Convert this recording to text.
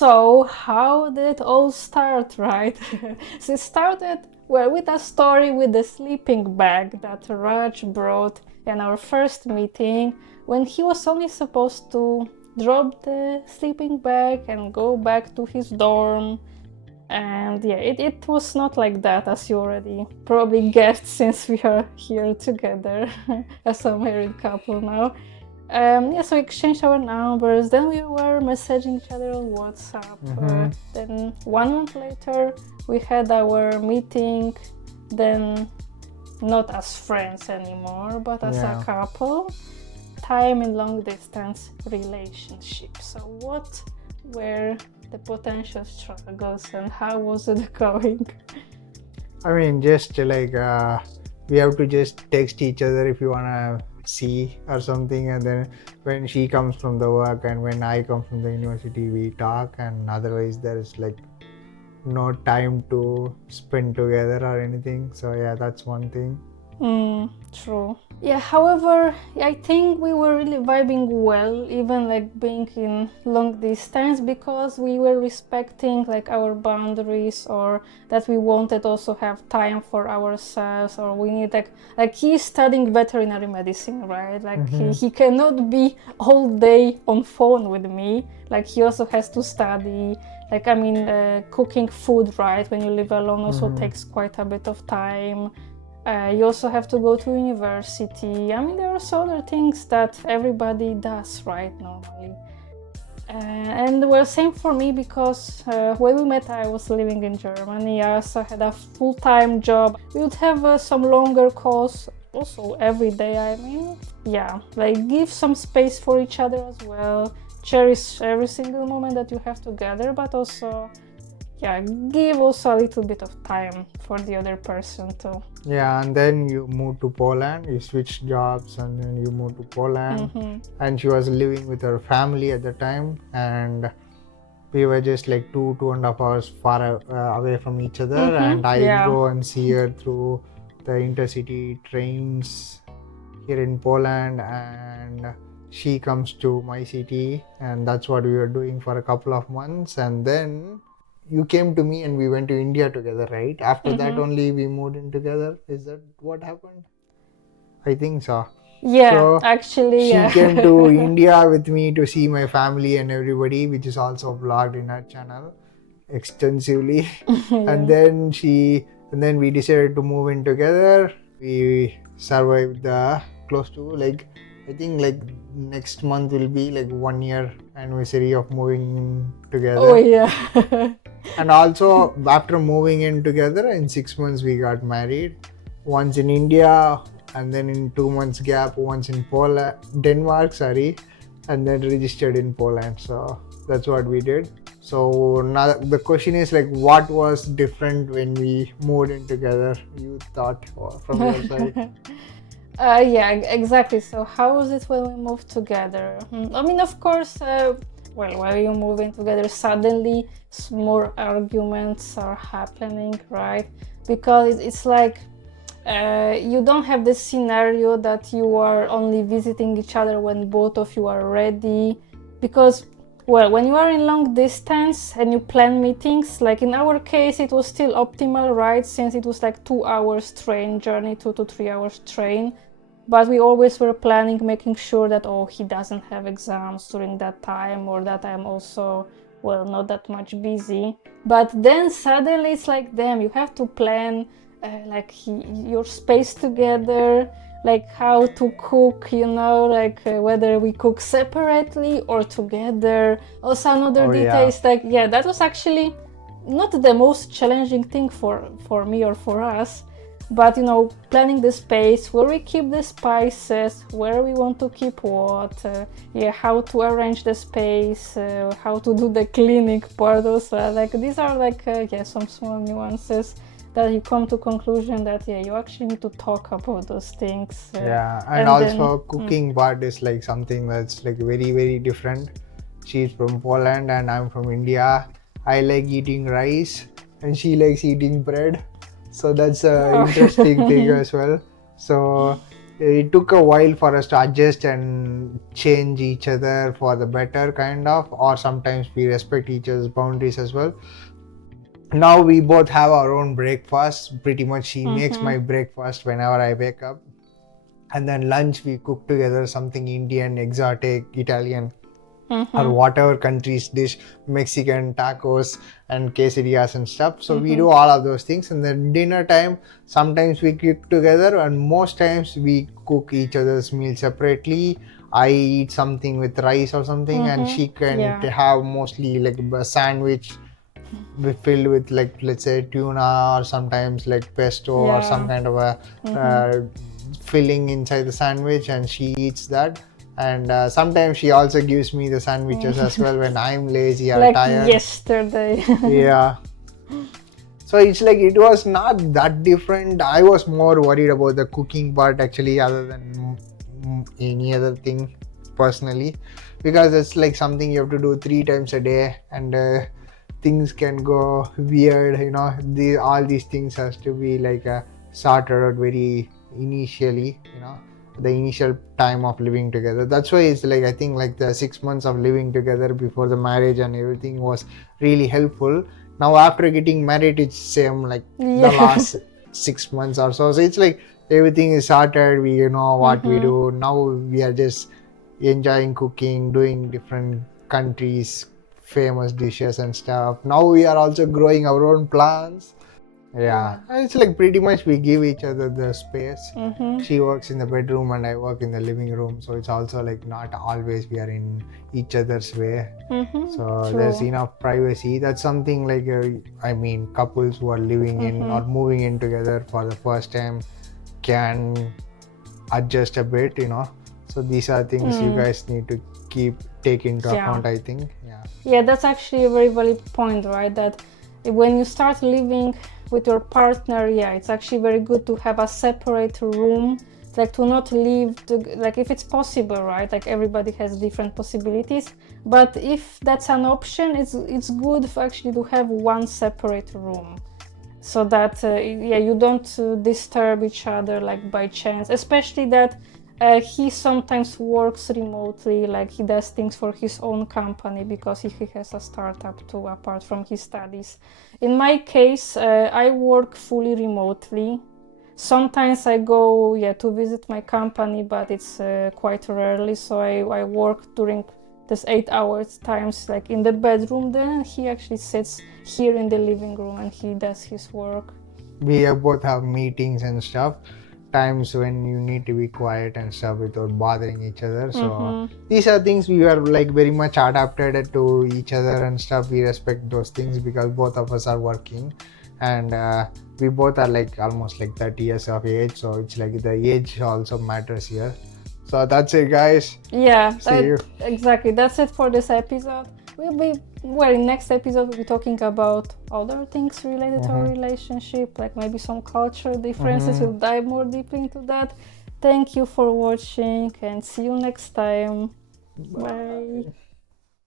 So, how did it all start, right? So, it started well with a story with the sleeping bag that Raj brought in our first meeting when he was only supposed to drop the sleeping bag and go back to his dorm. And yeah, it was not like that, as you already probably guessed, since we are here together as a married couple now. Yeah, so we exchanged our numbers, then we were messaging each other on WhatsApp. Then 1 month later, we had our meeting, then not as friends anymore, but as a couple. Time in long distance relationship. So, what were the potential struggles and how was it going? I mean, just like we have to just text each other if you wanna see or something, and then when she comes from the work and when I come from the university, we talk, and otherwise there is like no time to spend together or anything. So yeah, that's one thing. True. Yeah, however, I think we were really vibing well, even like being in long distance, because we were respecting like our boundaries, or that we wanted also have time for ourselves, or we need like he's studying veterinary medicine, right? Like he cannot be all day on phone with me. Like he also has to study. Like I mean, cooking food, right? When you live alone also takes quite a bit of time. You also have to go to university. I mean, there are also other things that everybody does, right, normally. And well, same for me, because when we met, I was living in Germany. I also had a full-time job. We would have some longer calls, also every day. I mean, yeah, like give some space for each other as well. Cherish every single moment that you have together, but also, yeah, give also a little bit of time for the other person too. Yeah, and then you moved to Poland, you switched jobs, and then you moved to Poland. And she was living with her family at the time, and we were just like 2.5 hours far away from each other. And I go and see her through the intercity trains here in Poland, and she comes to my city, and that's what we were doing for a couple of months. And then you came to me and we went to India together, right? After that only we moved in together. Is that what happened? I think so. Yeah, so actually, she yeah. came to India with me to see my family and everybody, which is also vlogged in our channel extensively. And then we decided to move in together. We survived the close to like, I think like next month will be like 1 year anniversary of moving in together. Oh yeah. And also after moving in together, in 6 months we got married. Once in India, and then in 2 months gap, once in Denmark, and then registered in Poland. So that's what we did. So now the question is like, what was different when we moved in together? You thought from your side? Yeah, exactly. So how was it when we moved together? I mean, of course, well, when you move in together, suddenly more arguments are happening, right? Because it's like you don't have this scenario that you are only visiting each other when both of you are ready. Because, well, when you are in long distance and you plan meetings, like in our case, it was still optimal, right? Since it was like 2 hours train journey, 2 to 3 hours train. But we always were planning, making sure that, oh, he doesn't have exams during that time, or that I'm also, well, not that much busy. But then suddenly it's like, damn, you have to plan your space together, like how to cook, like whether we cook separately or together. Also another details, like, yeah, that was actually not the most challenging thing for me or for us. But planning the space, where we keep the spices, where we want to keep what, how to arrange the space, how to do the cleaning part also. Like these are like some small nuances that you come to conclusion that you actually need to talk about those things. And also cooking part is like something that's like very, very different. She's from Poland and I'm from India. I like eating rice and she likes eating bread. So that's an interesting thing as well. So it took a while for us to adjust and change each other for the better, kind of, or sometimes we respect each other's boundaries as well. Now we both have our own breakfast. Pretty much she makes my breakfast whenever I wake up, and then lunch we cook together, something Indian, exotic, Italian, or whatever country's dish, Mexican tacos and quesadillas and stuff. So we do all of those things. And then dinner time, sometimes we cook together, and most times we cook each other's meal separately. I eat something with rice or something, and she can have mostly like a sandwich filled with, like, let's say tuna, or sometimes like pesto or some kind of a filling inside the sandwich, and she eats that. And sometimes she also gives me the sandwiches as well when I'm lazy or like tired. yesterday. Yeah. So it's like it was not that different. I was more worried about the cooking part actually, other than any other thing personally, because it's like something you have to do 3 times a day, and things can go weird, you know. All these things has to be like sorted out very initially, you know, the initial time of living together. That's why it's like, I think like the 6 months of living together before the marriage and everything was really helpful. Now after getting married, it's same like the last 6 months or so. So it's like everything is sorted, we know what we do. Now we are just enjoying cooking, doing different countries famous dishes and stuff. Now we are also growing our own plants. Yeah, it's like pretty much we give each other the space. She works in the bedroom and I work in the living room, so it's also like not always we are in each other's way. So there's enough privacy. That's something like I mean, couples who are living in or moving in together for the first time can adjust a bit, you know. So these are things you guys need to take into account, I think. Yeah, that's actually a very valid point, right? That when you start living with your partner, it's actually very good to have a separate room, like to not live like if it's possible, right? Like everybody has different possibilities, but if that's an option, it's good for actually to have one separate room, so that you don't disturb each other like by chance, especially that he sometimes works remotely, like he does things for his own company because he has a startup too, apart from his studies. In my case, I work fully remotely. Sometimes I go to visit my company, but it's quite rarely, so I work during this 8 hours times like in the bedroom, then he actually sits here in the living room and he does his work. We both have meetings and stuff, times when you need to be quiet and stuff without bothering each other. So these are things we are like very much adapted to each other and stuff. We respect those things because both of us are working, and we both are like almost like 30 years of age, so it's like the age also matters here. So that's it, guys. See you. Exactly, that's it for this episode. In next episode we'll be talking about other things related to our relationship, like maybe some cultural differences. We'll dive more deeply into that. Thank you for watching and see you next time. Bye.